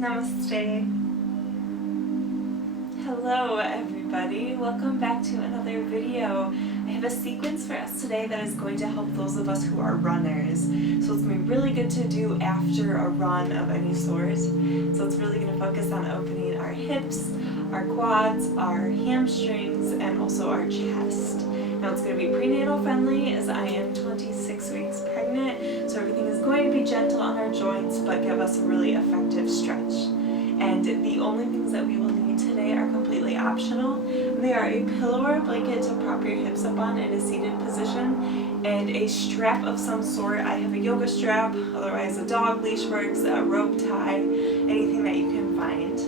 Namaste. Hello everybody, welcome back to another video. I have a sequence for us today that is going to help those of us who are runners. So it's going to be really good to do after a run of any sort. So it's really going to focus on opening our hips, our quads, our hamstrings, and also our chest. Now it's going to be prenatal friendly as I am 26 weeks pregnant, so everything is going to be gentle on our joints but give us a really effective stretch. And the only things that we will need today are completely optional. They are a pillow or a blanket to prop your hips up on in a seated position, and a strap of some sort. I have a yoga strap, otherwise a dog leash works, a rope tie, anything that you can find.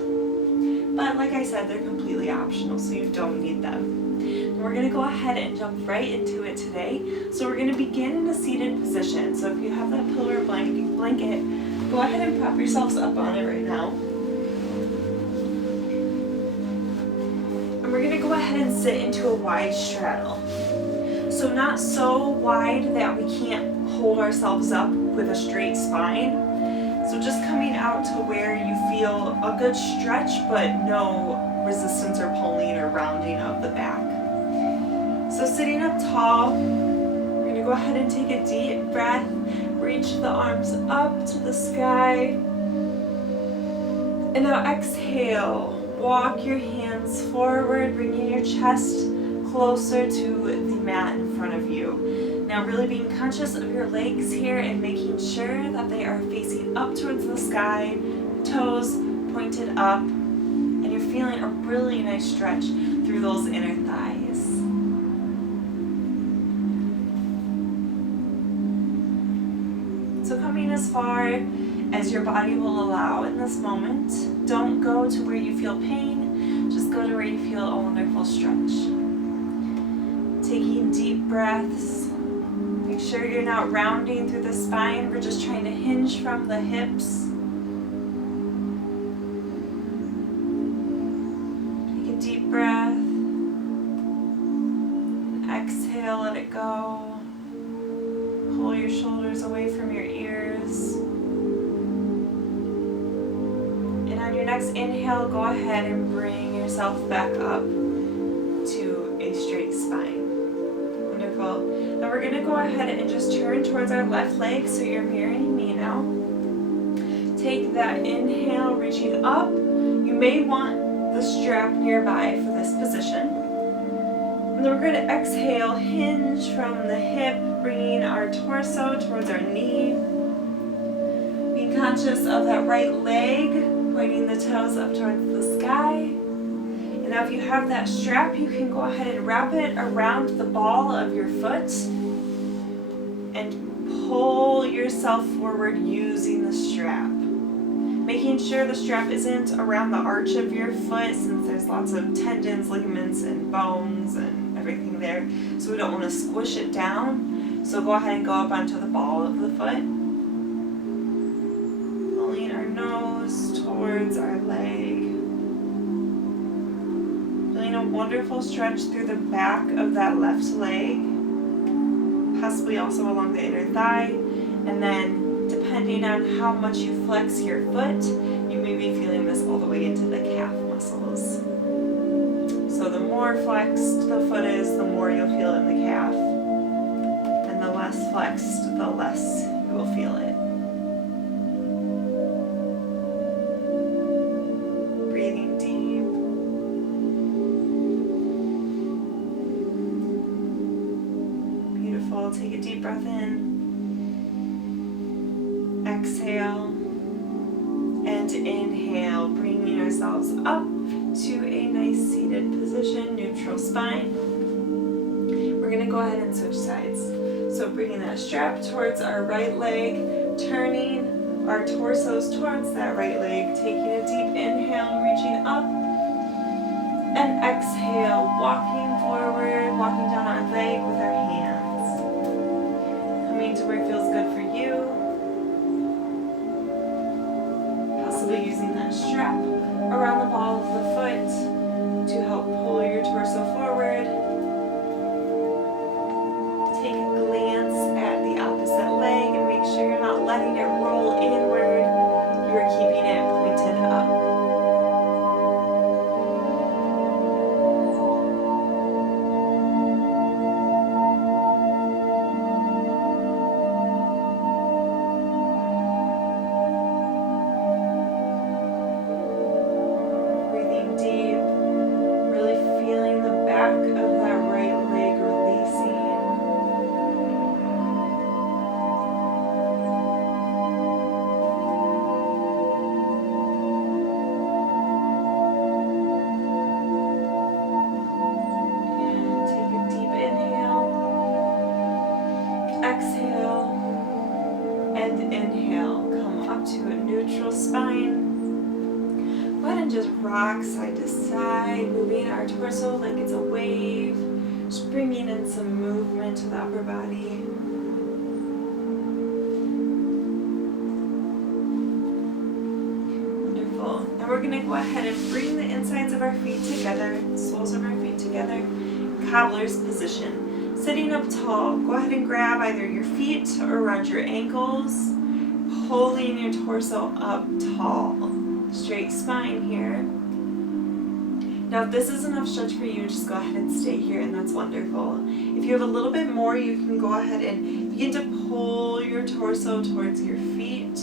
But like I said, they're completely optional, so you don't need them. We're going to go ahead and jump right into it today. So we're going to begin in a seated position. So if you have that pillow or blanket, go ahead and prop yourselves up on it right now. And we're going to go ahead and sit into a wide straddle. So not so wide that we can't hold ourselves up with a straight spine. So just coming out to where you feel a good stretch but no resistance or pulling or rounding of the back. So sitting up tall, we're going to go ahead and take a deep breath, reach the arms up to the sky, and now exhale, walk your hands forward, bringing your chest closer to the mat in front of you. Now really being conscious of your legs here and making sure that they are facing up towards the sky, toes pointed up, and you're feeling a really nice stretch through those inner thighs. So coming as far as your body will allow in this moment. Don't go to where you feel pain, just go to where you feel a wonderful stretch. Taking deep breaths. Make sure you're not rounding through the spine, we're just trying to hinge from the hips. Take a deep breath. Exhale, let it go. Pull your shoulders away from your ears. And on your next inhale, go ahead and bring yourself back up to a straight spine. Wonderful. Now we're going to go ahead and just turn towards our left leg, so you're mirroring me now. Take that inhale, reaching up. You may want the strap nearby for this position. And then we're going to exhale, hinge from the hip, bringing our torso towards our knee. Being conscious of that right leg, pointing the toes up towards the sky. And now if you have that strap, you can go ahead and wrap it around the ball of your foot and pull yourself forward using the strap. Making sure the strap isn't around the arch of your foot, since there's lots of tendons, ligaments, and bones and everything there. So we don't want to squish it down. So go ahead and go up onto the ball of the foot. Pulling our nose towards our leg. Feeling a wonderful stretch through the back of that left leg. Possibly also along the inner thigh. And then depending on how much you flex your foot, you may be feeling this all the way into the calf muscles. So the more flexed the foot is, the more you'll feel it in the calf. And the less flexed, the less you will feel it. Breathing deep. Beautiful. Take a deep breath in. Exhale and inhale, bringing ourselves up to a nice seated position, neutral spine. We're going to go ahead and switch sides. So bringing that strap towards our right leg, turning our torsos towards that right leg, taking a deep inhale, reaching up, and exhale, walking forward, walking down our leg with our hands. Coming to where it feels good for you. Using that strap around the ball of the foot to help pull your torso forward. Take a glance at the opposite leg and make sure you're not letting it roll inward. You are keeping it pointed spine. Go ahead and just rock side to side, moving our torso like it's a wave. Just bringing in some movement to the upper body. Wonderful. Now we're going to go ahead and bring the insides of our feet together, soles of our feet together, cobbler's position. Sitting up tall, go ahead and grab either your feet or around your ankles, pulling your torso up tall. Straight spine here. Now if this is enough stretch for you, just go ahead and stay here, and that's wonderful. If you have a little bit more, you can go ahead and begin to pull your torso towards your feet.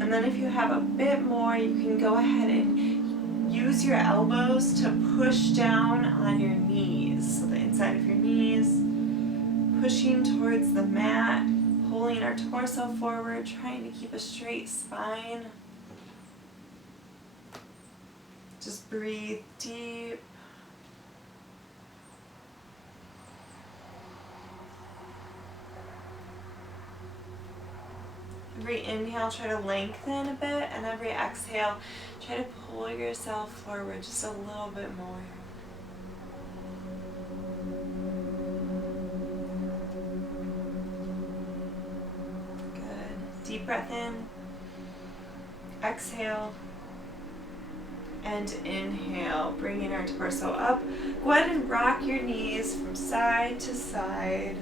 And then if you have a bit more, you can go ahead and use your elbows to push down on your knees. So the inside of your knees, pushing towards the mat, pulling our torso forward, trying to keep a straight spine. Just breathe deep. Every inhale, try to lengthen a bit, and every exhale, try to pull yourself forward just a little bit more. Good. Deep breath in. Exhale. And inhale, bringing our torso up. Go ahead and rock your knees from side to side.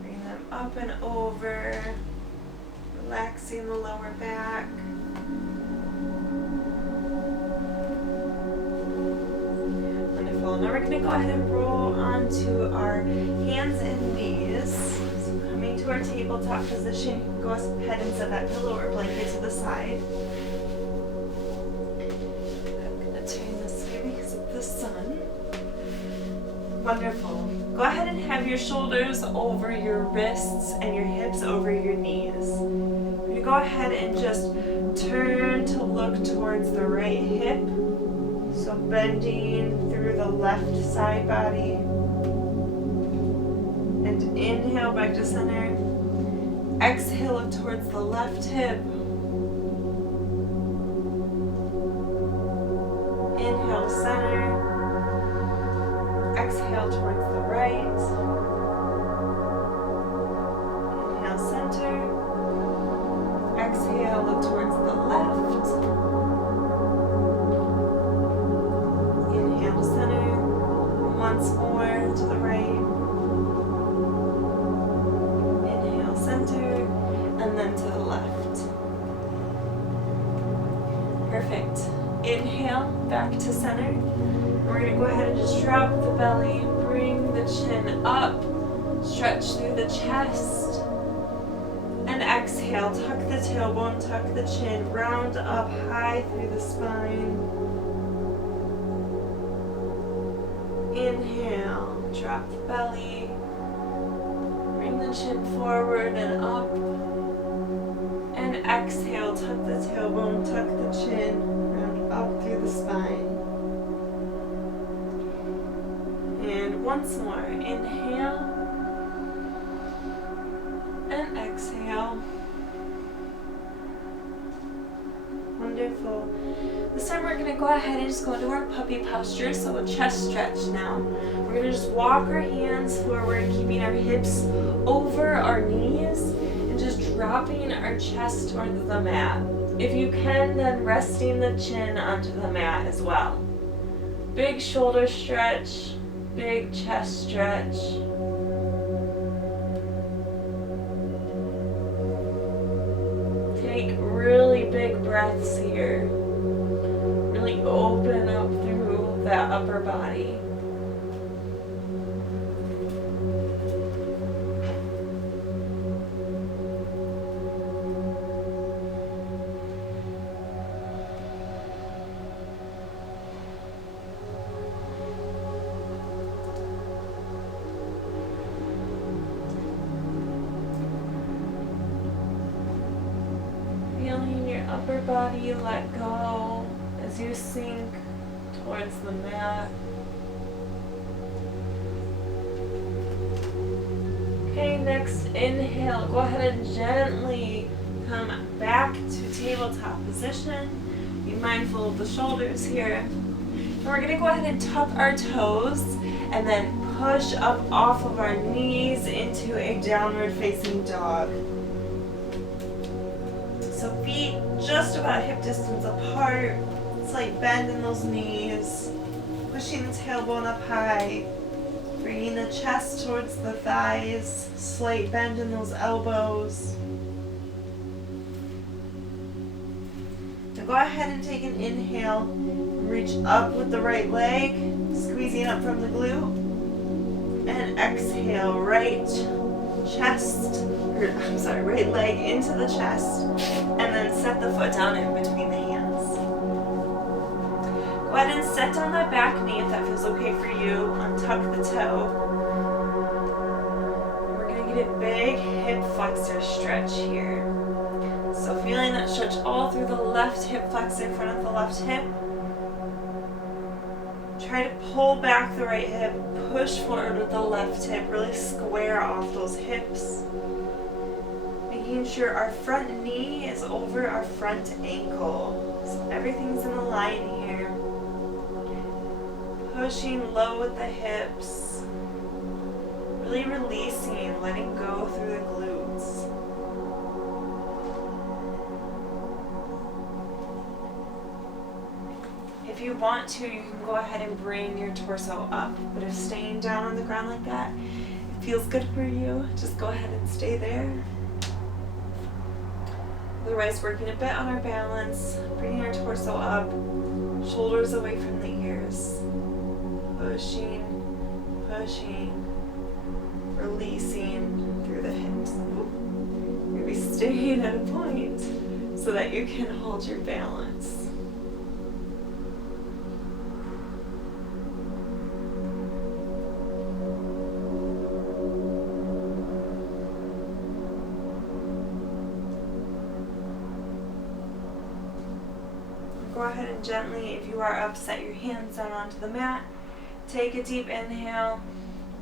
Bring them up and over. Relaxing the lower back. Wonderful. Now we're going to go ahead and roll onto our hands and knees. So coming to our tabletop position, you can go ahead and set that pillow or blanket to the side. The sun. Wonderful. Go ahead and have your shoulders over your wrists and your hips over your knees. You go ahead and just turn to look towards the right hip. So bending through the left side body. And inhale back to center. Exhale up towards the left hip. Inhale, center. Exhale towards the right. Inhale, center. Exhale, look towards the left. Inhale, center. Once more to the right. Inhale, center. And then to the left. Perfect. Inhale, back to center. We're going to go ahead and just drop the belly, bring the chin up, stretch through the chest, and exhale, tuck the tailbone, tuck the chin, round up high through the spine. Inhale, drop the belly, bring the chin forward and up, and exhale, tuck the tailbone, tuck the chin, up through the spine. And once more, inhale and exhale. Wonderful. This time we're going to go ahead and just go into our puppy posture, so a chest stretch now. We're going to just walk our hands forward, keeping our hips over our knees, and just dropping our chest towards the mat. If you can, then resting the chin onto the mat as well. Big shoulder stretch, big chest stretch. Take really big breaths here. Really open up through that upper body. Feeling your upper body let go as you sink towards the mat. Okay, next inhale. Go ahead and gently Come back to tabletop position. Be mindful of the shoulders here. And we're going to go ahead and tuck our toes and then push up off of our knees into a downward facing dog. So feet just about hip distance apart. Slight bend in those knees. Pushing the tailbone up high. Bringing the chest towards the thighs. Slight bend in those elbows. Now go ahead and take an inhale. Reach up with the right leg, squeezing up from the glute. And exhale, right leg into the chest. And then set the foot down in between the hands. Go ahead and set down that back knee if that feels okay for you. Untuck the toe. We're going to get a big hip flexor stretch here. So feeling that stretch all through the left hip flexor in front of the left hip. Try to pull back the right hip, push forward with the left hip, really square off those hips. Making sure our front knee is over our front ankle. So everything's in a line here. Pushing low with the hips. Really releasing, letting go through the glutes. If you want to, you can go ahead and bring your torso up. But if staying down on the ground like that, it feels good for you, just go ahead and stay there. Otherwise, working a bit on our balance, bringing our torso up, shoulders away from the ears. Pushing, pushing, releasing through the hips. Maybe staying at a point so that you can hold your balance. Go ahead and gently, if you are up, set your hands down onto the mat. Take a deep inhale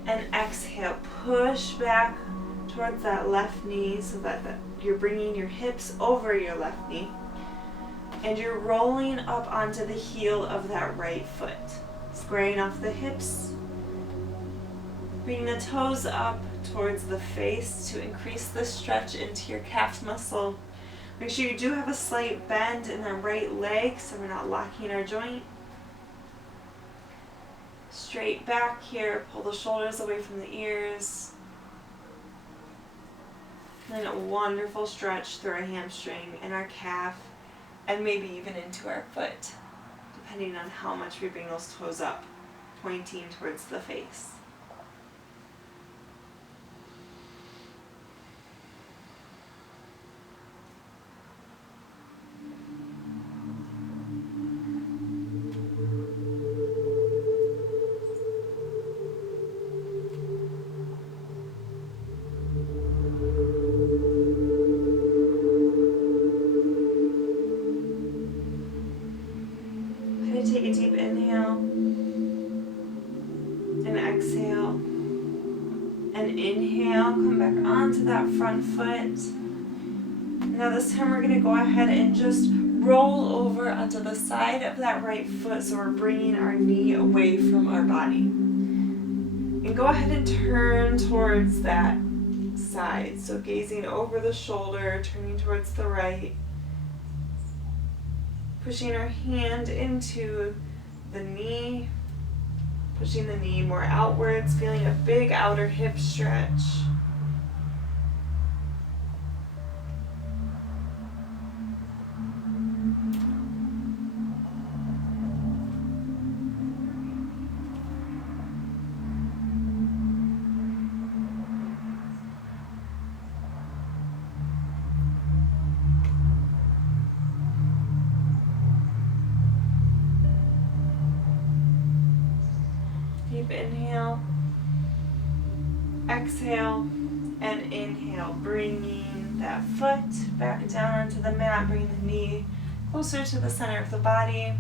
and exhale. Push back towards that left knee so that you're bringing your hips over your left knee. And you're rolling up onto the heel of that right foot. Squaring off the hips. Bring the toes up towards the face to increase the stretch into your calf muscle. Make sure you do have a slight bend in the right leg so we're not locking our joint. Straight back here, pull the shoulders away from the ears. And then a wonderful stretch through our hamstring and our calf, and maybe even into our foot, depending on how much we bring those toes up, pointing towards the face. Take a deep inhale and exhale, and inhale, come back onto that front foot. Now this time we're going to go ahead and just roll over onto the side of that right foot, so we're bringing our knee away from our body. And go ahead and turn towards that side, so gazing over the shoulder, turning towards the right. Pushing our hand into the knee, pushing the knee more outwards, feeling a big outer hip stretch. Deep inhale, exhale, and inhale, bringing that foot back down onto the mat, bringing the knee closer to the center of the body.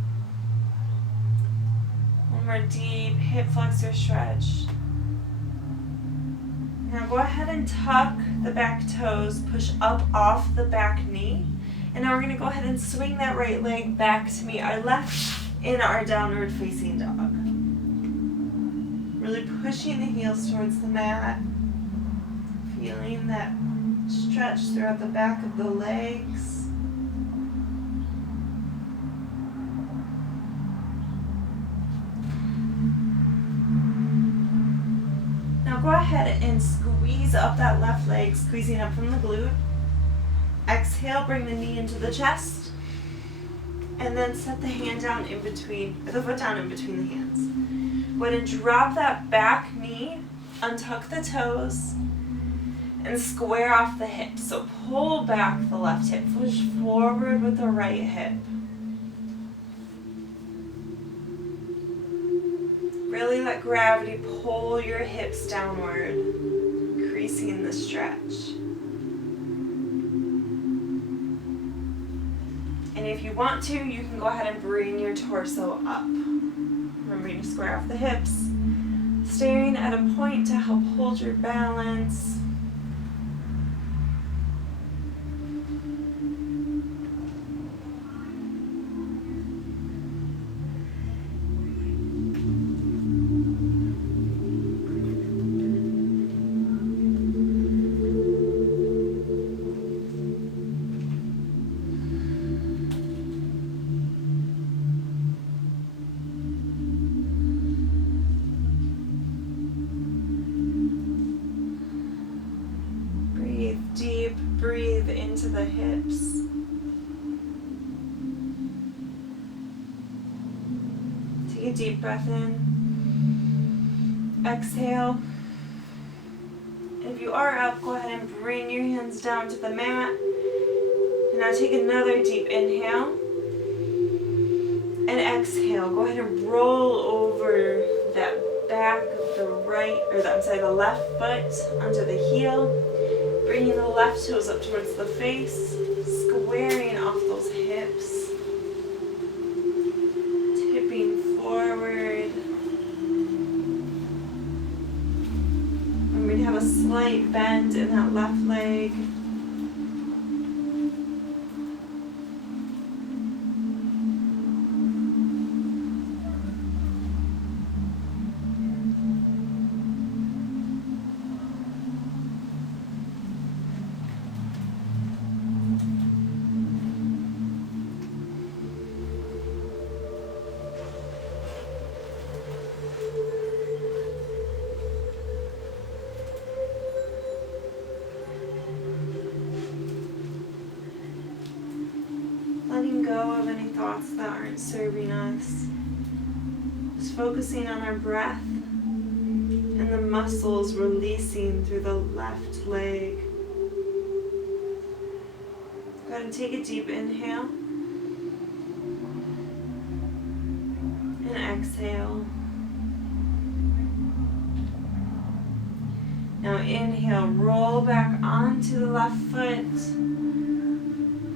One more deep hip flexor stretch. Now go ahead and tuck the back toes, push up off the back knee. And now we're going to go ahead and swing that right leg back to meet our left in our downward facing dog. Really pushing the heels towards the mat. Feeling that stretch throughout the back of the legs. Now go ahead and squeeze up that left leg, squeezing up from the glute. Exhale, bring the knee into the chest. And then set the hand down in between, the foot down in between the hands. Go ahead and drop that back knee, untuck the toes, and square off the hips. So pull back the left hip, push forward with the right hip. Really let gravity pull your hips downward, increasing the stretch. And if you want to, you can go ahead and bring your torso up. Remembering to square off the hips, staring at a point to help hold your balance. Breathe into the hips. Take a deep breath in. Exhale. If you are up, go ahead and bring your hands down to the mat. And now take another deep inhale. And exhale. Go ahead and roll over that back of the the left foot onto the heel. Bringing the left toes up towards the face, squaring off those hips, tipping forward. And we're going to have a slight bend in that left leg. Letting go of any thoughts that aren't serving us. Just focusing on our breath and the muscles releasing through the left leg. Go ahead and take a deep inhale. And exhale. Now inhale, roll back onto the left foot.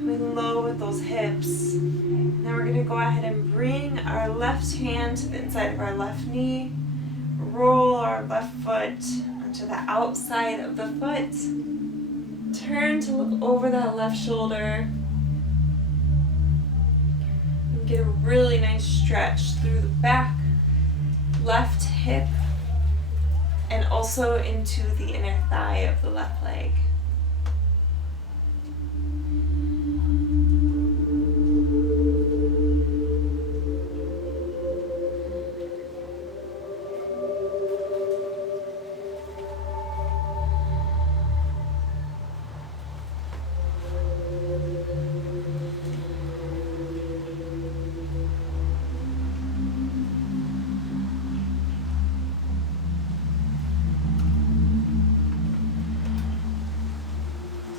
Coming low with those hips. Now we're going to go ahead and bring our left hand to the inside of our left knee. Roll our left foot onto the outside of the foot. Turn to look over that left shoulder. And get a really nice stretch through the back, left hip, and also into the inner thigh of the left leg.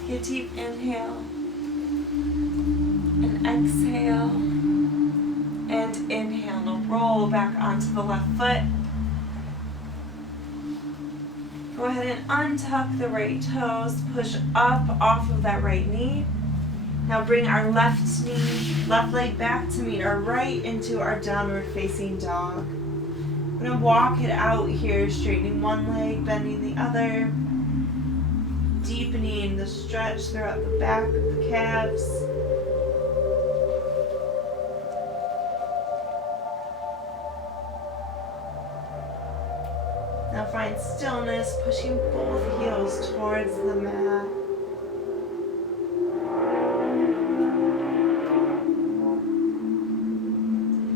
Take a deep inhale and exhale and inhale. Now roll back onto the left foot. Go ahead and untuck the right toes, push up off of that right knee. Now bring our left leg back to meet our right into our downward facing dog. I'm going to walk it out here, straightening one leg, bending the other. deepening the stretch throughout the back of the calves. Now find stillness, pushing both heels towards the mat.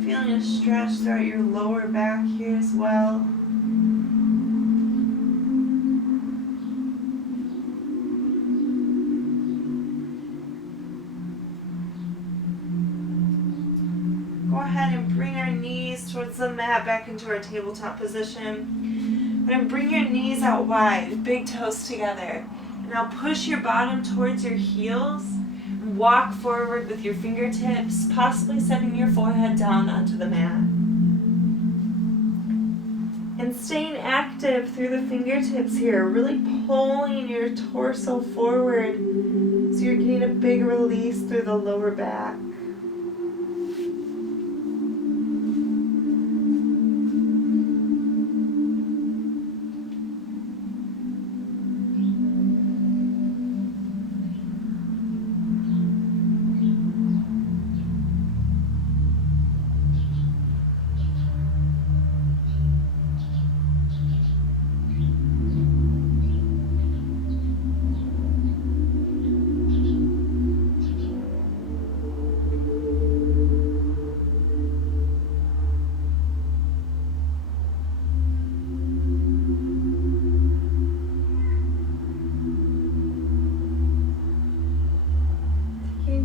Feeling a stretch throughout your lower back here as well. Go ahead and bring our knees towards the mat, back into our tabletop position. We're going to bring your knees out wide, big toes together. And now push your bottom towards your heels. Walk forward with your fingertips, possibly setting your forehead down onto the mat. And staying active through the fingertips here, really pulling your torso forward so you're getting a big release through the lower back.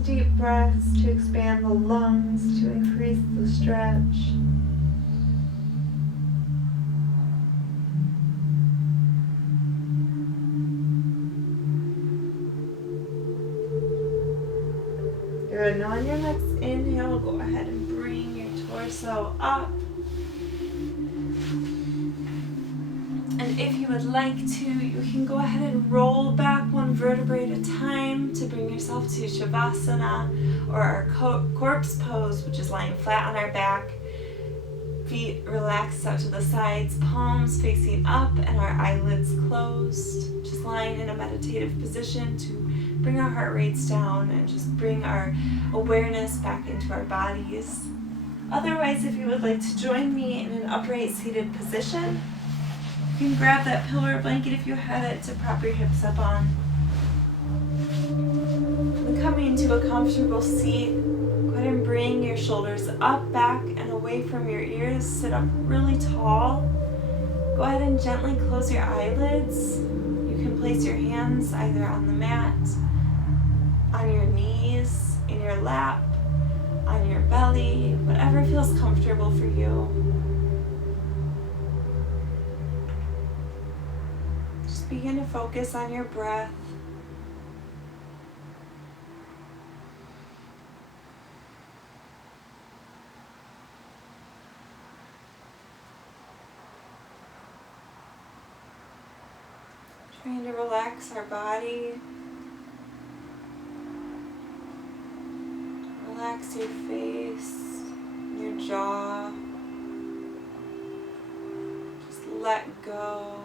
Deep breaths to expand the lungs, to increase the stretch. Good. Now on your next inhale, go ahead and bring your torso up. And if you would like to, you can go ahead and roll back one vertebrae at a time to bring yourself to Shavasana, or our corpse pose, which is lying flat on our back. Feet relaxed out to the sides, palms facing up, and our eyelids closed. Just lying in a meditative position to bring our heart rates down and just bring our awareness back into our bodies. Otherwise, if you would like to join me in an upright seated position, you can grab that pillow or blanket if you have it to prop your hips up on. When coming to a comfortable seat, go ahead and bring your shoulders up, back, and away from your ears. Sit up really tall. Go ahead and gently close your eyelids. You can place your hands either on the mat, on your knees, in your lap, on your belly, whatever feels comfortable for you. Begin to focus on your breath. Trying to relax our body. Relax your face, your jaw. Just let go.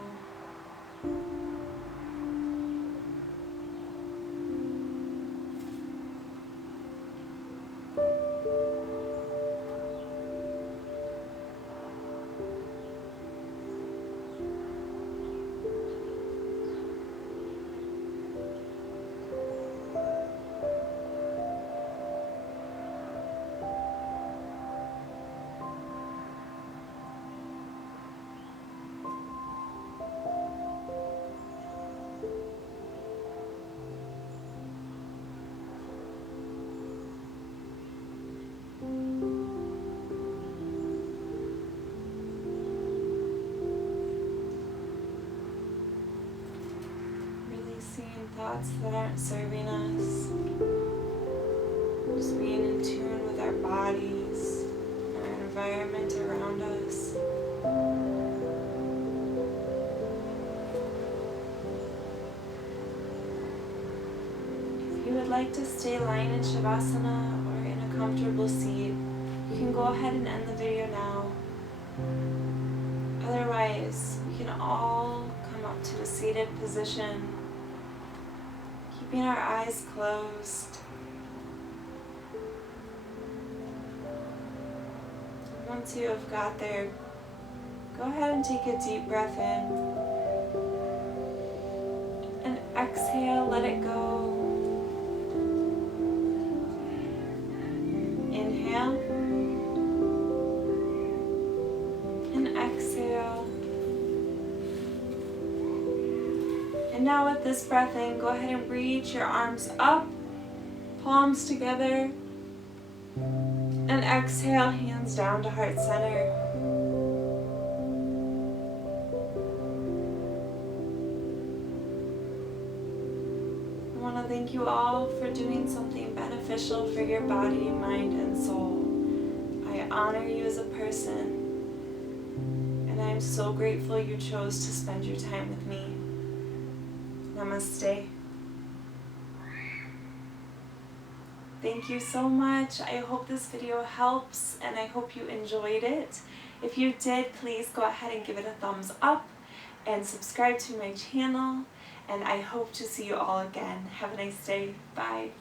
Thoughts that aren't serving us. Just being in tune with our bodies, our environment around us. If you would like to stay lying in Shavasana or in a comfortable seat, you can go ahead and end the video now. Otherwise, we can all come up to a seated position. keeping our eyes closed. Once you have got there, go ahead and take a deep breath in. And exhale, let it go. Inhale. And exhale. And now with this breath in, go ahead and reach your arms up, palms together. And exhale, hands down to heart center. I want to thank you all for doing something beneficial for your body, mind, and soul. I honor you as a person, and I am so grateful you chose to spend your time with me. Namaste. Thank you so much. I hope this video helps, and I hope you enjoyed it. If you did, please go ahead and give it a thumbs up and subscribe to my channel, and I hope to see you all again. Have a nice day. Bye.